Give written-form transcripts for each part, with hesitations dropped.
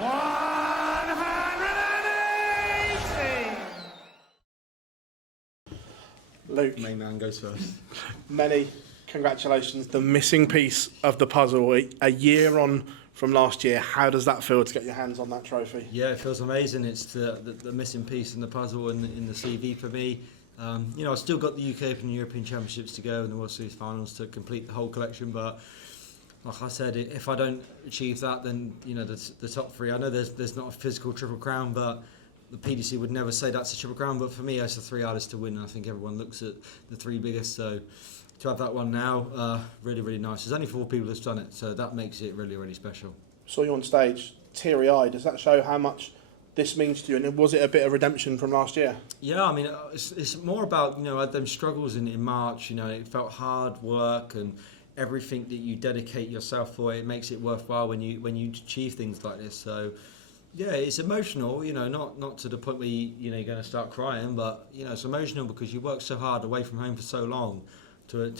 180! Luke. Main man goes first. Many congratulations. The missing piece of the puzzle, a year on from last year. How does that feel to get your hands on that trophy? Yeah, it feels amazing. It's the missing piece in the puzzle and in the CV for me. I've still got the UK Open and European Championships to go and the World Series finals to complete the whole collection, but like I said, if I don't achieve that, then the top three. I know there's not a physical triple crown, but the PDC would never say that's a triple crown. But for me, it's the three hardest to win, and I think everyone looks at the three biggest. So to have that one now, really, really nice. There's only 4 people that's done it, so that makes it really, really special. Saw you on stage, teary-eyed. Does that show how much this means to you? And was it a bit of redemption from last year? Yeah, I mean, it's more about, I had them struggles in March. It felt hard work and everything that you dedicate yourself for. It makes it worthwhile when you achieve things like this. So yeah, it's emotional, not to the point where you're going to start crying, but it's emotional because you work so hard away from home for so long to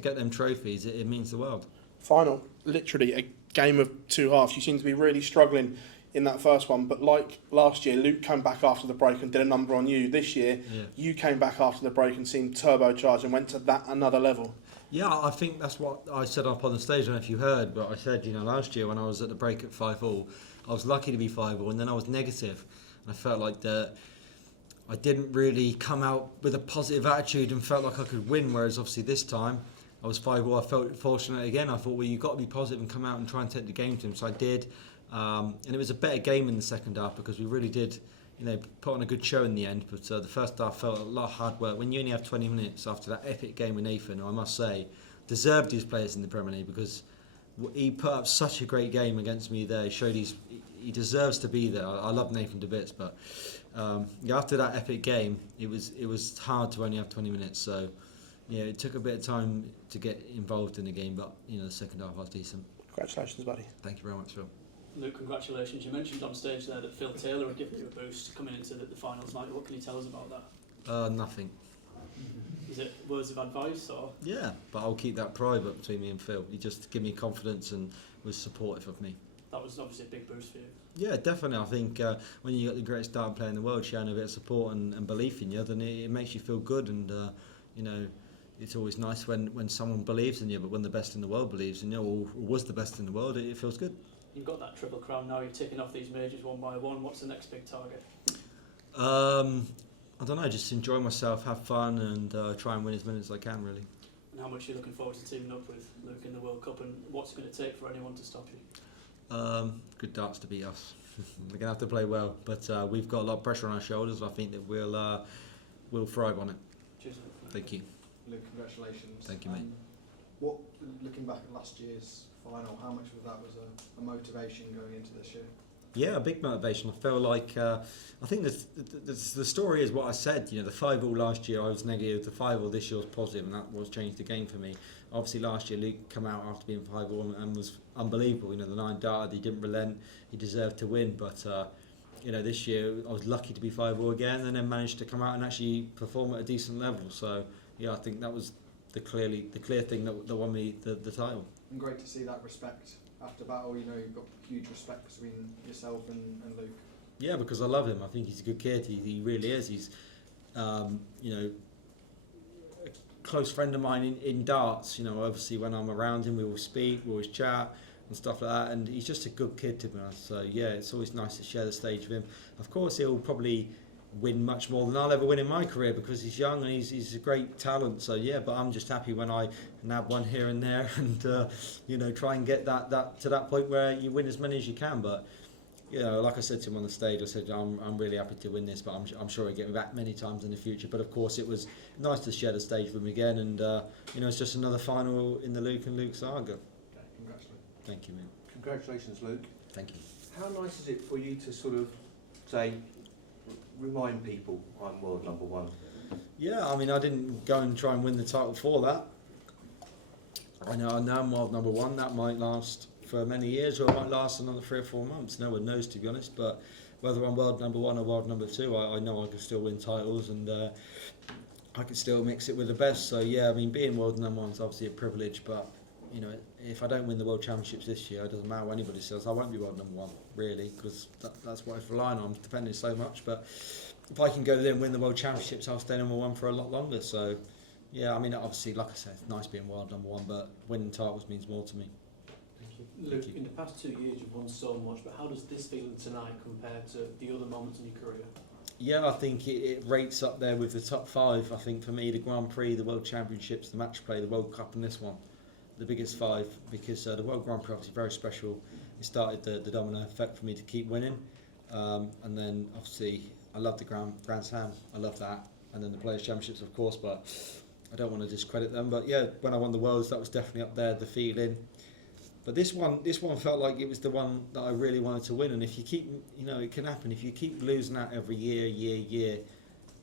get them trophies. It means the world. Final, literally a game of two halves. You seem to be really struggling in that first one, but like last year, Luke came back after the break and did a number on you. This year, You came back after the break and seemed turbocharged and went to that another level. Yeah, I think that's what I said up on the stage. I don't know if you heard, but I said, last year when I was at the break at 5-all, I was lucky to be 5-all, and then I was negative. And I felt like I didn't really come out with a positive attitude and felt like I could win, whereas obviously this time I was 5-all. I felt fortunate again. I thought, well, you've got to be positive and come out and try and take the game to him. So I did. And it was a better game in the second half because we really did put on a good show in the end. But the first half felt a lot of hard work. When you only have 20 minutes after that epic game with Nathan, who I must say deserved his players in the Premier League because he put up such a great game against me there. He showed he deserves to be there. I love Nathan to bits, but after that epic game, it was hard to only have 20 minutes. So yeah, it took a bit of time to get involved in the game, but the second half was decent. Congratulations, buddy. Thank you very much, Phil. Luke, congratulations. You mentioned on stage there that Phil Taylor had given you a boost coming into the finals night. What can you tell us about that? Nothing. Is it words of advice or? Yeah, but I'll keep that private between me and Phil. He just gave me confidence and was supportive of me. That was obviously a big boost for you. Yeah, definitely. I think when you got the greatest darting player in the world showing a bit of support and belief in you, then it makes you feel good. And it's always nice when someone believes in you. But when the best in the world believes in you, or was the best in the world, it feels good. You've got that triple crown now. You're ticking off these majors one by one. What's the next big target? I don't know. Just enjoy myself, have fun, and try and win as many as I can. Really. And how much are you looking forward to teaming up with Luke in the World Cup? And what's it going to take for anyone to stop you? Good darts to beat us. We're gonna have to play well, but we've got a lot of pressure on our shoulders. I think that we'll thrive on it. Cheers, Luke. Thank you. Luke, congratulations. Thank you, mate. Looking back at last year's final, how much of that was a motivation going into this year? Yeah, a big motivation. I feel like I think the story is what I said. The 5-all last year I was negative. The 5-all this year was positive, and that was changed the game for me. Obviously last year Luke came out after being 5-all and was unbelievable. The 9 darted, he didn't relent. He deserved to win, but this year I was lucky to be 5-all again, and then managed to come out and actually perform at a decent level. So yeah, I think that was the clear thing that won me the title. And great to see that respect after battle. You've got huge respect between yourself and Luke. Yeah, because I love him. I think he's a good kid. He really is. He's a close friend of mine in darts. Obviously when I'm around him, we always speak, we always chat and stuff like that. And he's just a good kid, to be honest. So yeah, it's always nice to share the stage with him. Of course, he'll probably win much more than I'll ever win in my career because he's young and he's a great talent. So yeah, but I'm just happy when I nab one here and there and try and get that to that point where you win as many as you can. But like I said to him on the stage, I said I'm really happy to win this, but I'm sure he'll get me back many times in the future. But of course it was nice to share the stage with him again, and it's just another final in the Luke and Luke saga. Okay, congratulations. Thank you, man. Congratulations, Luke. Thank you. How nice is it for you to sort of say, remind people I'm world number one? Yeah, I mean, I didn't go and try and win the title for that. I know I'm world number one. That might last for many years, or it might last another 3 or 4 months. No one knows, to be honest. But whether I'm world number one or world number two, I know I can still win titles, and I can still mix it with the best. So yeah, I mean, being world number one is obviously a privilege, but you know, if I don't win the World Championships this year, it doesn't matter what anybody says, I won't be world number one, really, because that's what I'm relying on. I'm depending so much. But if I can go there and win the World Championships, I'll stay number one for a lot longer. So, yeah, I mean, obviously, like I said, it's nice being world number one, but winning titles means more to me. Luke, in the past 2 years you've won so much, but how does this feeling tonight compare to the other moments in your career? Yeah, I think it rates up there with the top five. I think for me, the Grand Prix, the World Championships, the Match Play, the World Cup, and this one, the biggest five, because the World Grand Prix obviously very special. It started the domino effect for me to keep winning, and then obviously I love the Grand Slam. I love that, and then the Players Championships, of course. But I don't want to discredit them. But yeah, when I won the Worlds, that was definitely up there. The feeling. But this one felt like it was the one that I really wanted to win. And if you keep, you know, it can happen. If you keep losing out every year,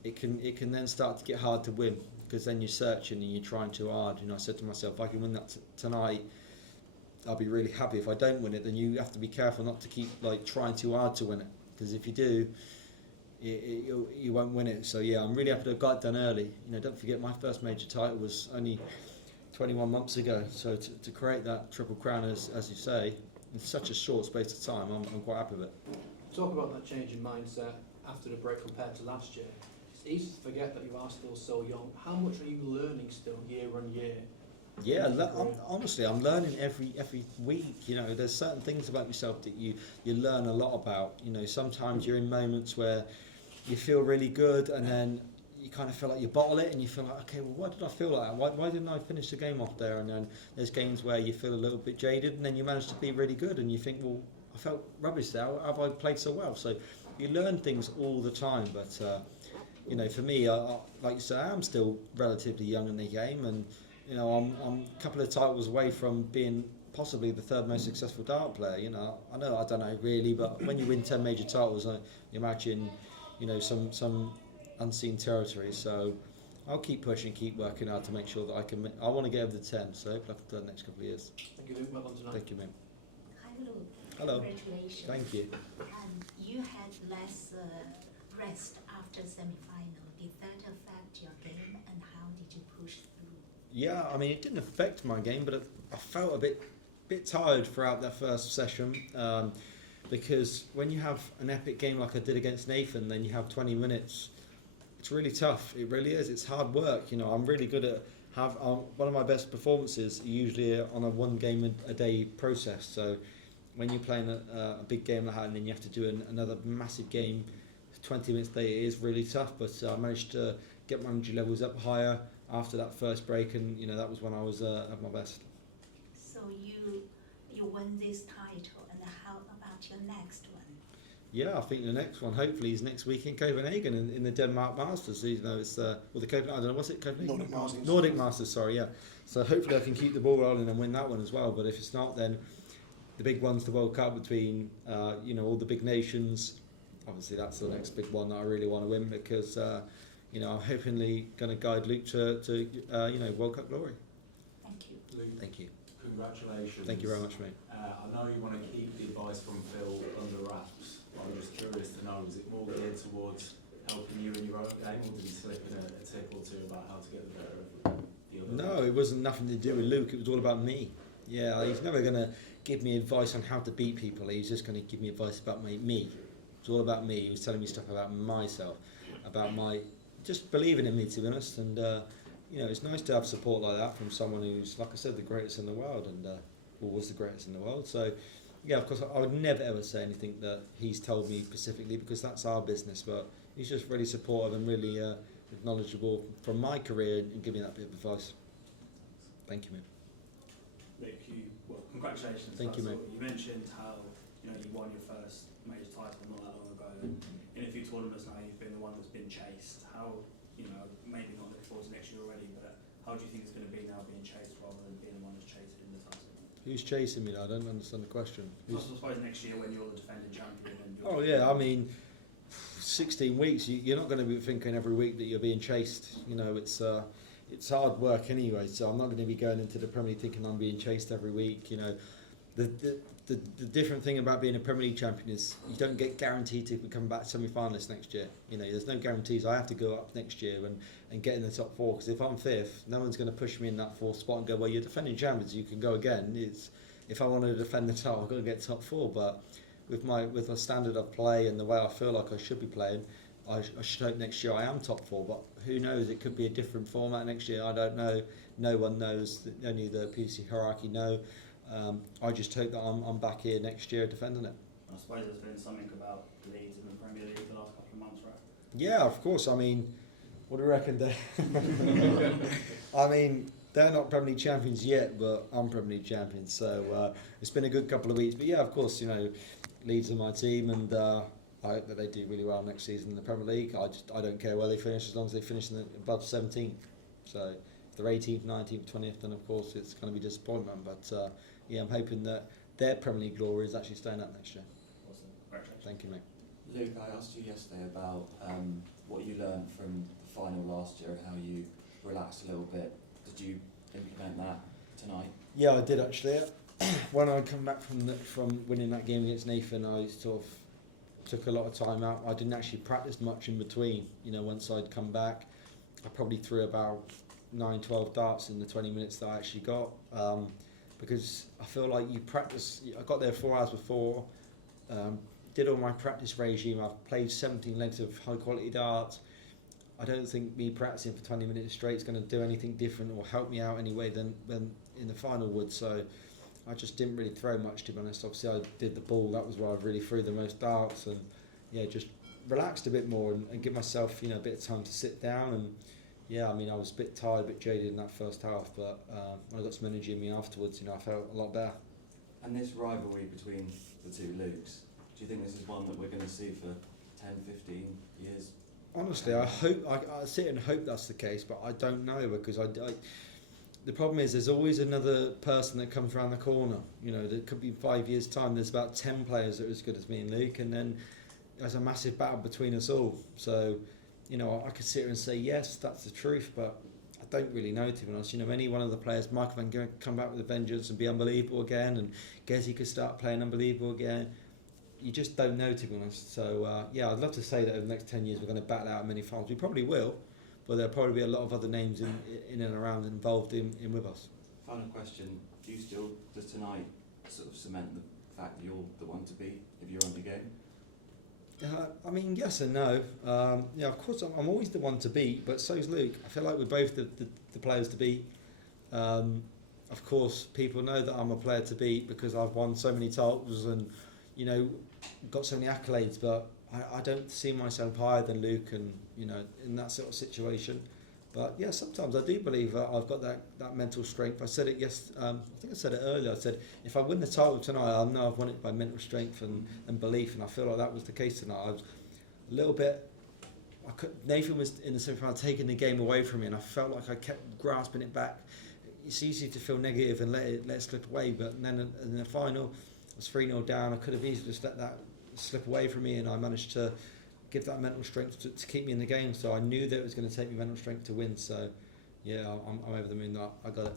it can then start to get hard to win, because then you're searching and you're trying too hard. You know, I said to myself, if I can win that tonight, I'll be really happy. If I don't win it, then you have to be careful not to keep like trying too hard to win it, because if you do, you won't win it. So yeah, I'm really happy to have got it done early. You know, don't forget my first major title was only 21 months ago, so to create that triple crown, as you say, in such a short space of time, I'm quite happy with it. Talk about that change in mindset after the break compared to last year. It's easy to forget that you are still so young. How much are you learning still year on year? Yeah, honestly, I'm learning every week. You know, there's certain things about yourself that you learn a lot about. You know, sometimes you're in moments where you feel really good, and then you kind of feel like you bottle it, and you feel like, okay, well, why did I feel like that? Why didn't I finish the game off there? And then there's games where you feel a little bit jaded, and then you manage to be really good, and you think, well, I felt rubbish there. How have I played so well? So you learn things all the time. But you know, for me, like you say, I'm still relatively young in the game, and you know, I'm a couple of titles away from being possibly the third most successful dart player. You know, I don't know really, but when you win 10 major titles, I imagine, you know, some unseen territory. So I'll keep pushing, keep working hard to make sure that I want to get over the 10, so hopefully I can do it the next couple of years. Thank you, Luke. Well done tonight. Thank you, mate. Hi, Luke. Hello. Congratulations. Thank you. You had less rest after semi-final. Did that affect your game, and how did you push through? Yeah, I mean, it didn't affect my game, but I felt a bit tired throughout that first session, because when you have an epic game like I did against Nathan, then you have 20 minutes. It's really tough. It really is. It's hard work. You know, I'm really good at one of my best performances usually on a one game a day process. So when you're playing a big game like that, and then you have to do another massive game 20 minutes later, it is really tough. But I managed to get my energy levels up higher after that first break, and you know, that was when I was at my best. So you won this title, and how about your next one? Yeah, I think the next one hopefully is next week in Copenhagen in the Denmark Masters. You know, it's I don't know, what's it, Copenhagen? Nordic Masters. Nordic Masters, sorry, yeah. So hopefully I can keep the ball rolling and win that one as well. But if it's not, then the big one's the World Cup between you know, all the big nations. Obviously that's the next big one that I really want to win, because you know, I'm hopefully going to guide Luke to you know, World Cup glory. Thank you. Luke, Thank you. congratulations. Thank you very much, mate. I know you want to keep the advice from Phil under wraps. I'm just curious to know, is it more geared towards helping you in your own game, or did he slip in a tip or two about how to get the better of the other? No, it wasn't nothing to do with Luke. It was all about me. Yeah, he's never going to give me advice on how to beat people. He's just going to give me advice about me. It's all about me. He was telling me stuff about myself, about just believing in me, to be honest. And you know, it's nice to have support like that from someone who's, like I said, the greatest in the world, and or was the greatest in the world. So yeah, of course, I would never ever say anything that he's told me specifically, because that's our business. But he's just really supportive and really knowledgeable from my career, and giving me that bit of advice. Thank you, mate. Luke, congratulations. Thank you, mate. You mentioned how, you know, you won your first major title not that long ago, and in a few tournaments now you've been the one that's been chased. How, you know, maybe not looking forward to next year already, but how do you think it's going to be now being chased rather than being the one that's chased in the title? Who's chasing me now? I don't understand the question. I suppose next year when you're the defending champion. And you're Oh yeah, I mean, 16 weeks. You're not going to be thinking every week that you're being chased. You know, it's hard work anyway. So I'm not going to be going into the Premier League thinking I'm being chased every week. You know, the the different thing about being a Premier League champion is you don't get guaranteed to become back semi-finalist next year. You know, there's no guarantees. I have to go up next year and get in the top 4, because if I'm 5th, no one's going to push me in that 4th spot and go, well, you're defending champions, you can go again. If I want to defend the title, I've got to get top 4. But with the standard of play and the way I feel like I should be playing, I should hope next year I am top 4. But who knows? It could be a different format next year. I don't know. No one knows. Only the PC hierarchy know. I just hope that I'm back here next year defending it. I suppose there's been something about Leeds in the Premier League the last couple of months, right? Yeah, of course. I mean, what do you reckon? I mean, they're not Premier League champions yet, but I'm Premier League champion. So it's been a good couple of weeks. But yeah, of course, you know, Leeds are my team, and I hope that they do really well next season in the Premier League. I don't care where they finish, as long as they finish above 17th. So if they're 18th, 19th, 20th, then of course it's going to be disappointment. But yeah, I'm hoping that their Premier League glory is actually staying up next year. Awesome. Congratulations. Thank you, mate. Luke, I asked you yesterday about what you learned from the final last year and how you relaxed a little bit. Did you implement that tonight? Yeah, I did actually. When I come back from winning that game against Nathan, I sort of took a lot of time out. I didn't actually practice much in between. You know, once I'd come back, I probably threw about 9-12 darts in the 20 minutes that I actually got. Because I feel like you practice. I got there 4 hours before, did all my practice regime. I've played 17 legs of high quality darts. I don't think me practicing for 20 minutes straight is going to do anything different or help me out anyway than in the final would. So I just didn't really throw much, to be honest. Obviously I did the ball, that was where I really threw the most darts, and yeah, just relaxed a bit more and give myself, you know, a bit of time to sit down. And yeah, I mean, I was a bit tired, a bit jaded in that first half, but when I got some energy in me afterwards, you know, I felt a lot better. And this rivalry between the two Lukes, do you think this is one that we're going to see for 10, 15 years? Honestly, I hope. I sit and hope that's the case, but I don't know, because the problem is there's always another person that comes around the corner. You know, there could be 5 years' time. There's about 10 players that are as good as me and Luke, and then there's a massive battle between us all. So, you know, I could sit here and say yes, that's the truth, but I don't really know, to be honest. You know, any one of the players, Michael Van Gerwen, could come back with a vengeance and be unbelievable again, and Gezi could start playing unbelievable again. You just don't know, to be honest. So yeah, I'd love to say that over the next 10 years we're going to battle out many finals. We probably will, but there'll probably be a lot of other names in and around involved in with us. Final question: Does tonight sort of cement the fact that you're the one to beat if you're on the game? I mean, yes and no. Yeah, of course, I'm always the one to beat, but so's Luke. I feel like we're both the players to beat. Of course, people know that I'm a player to beat because I've won so many titles and, you know, got so many accolades, but I don't see myself higher than Luke, and, you know, in that sort of situation. But yeah, sometimes I do believe I've got that mental strength. I said it I think I said it earlier. I said if I win the title tonight, I'll know I've won it by mental strength and belief, and I feel like that was the case tonight. I was a little bit. Nathan was in the semi-final taking the game away from me, and I felt like I kept grasping it back. It's easy to feel negative and let it slip away, but then in the final, I was 3-0 down. I could have easily just let that slip away from me, and I managed to give that mental strength to keep me in the game. So I knew that it was going to take me mental strength to win. So yeah, I'm over the moon that I got it.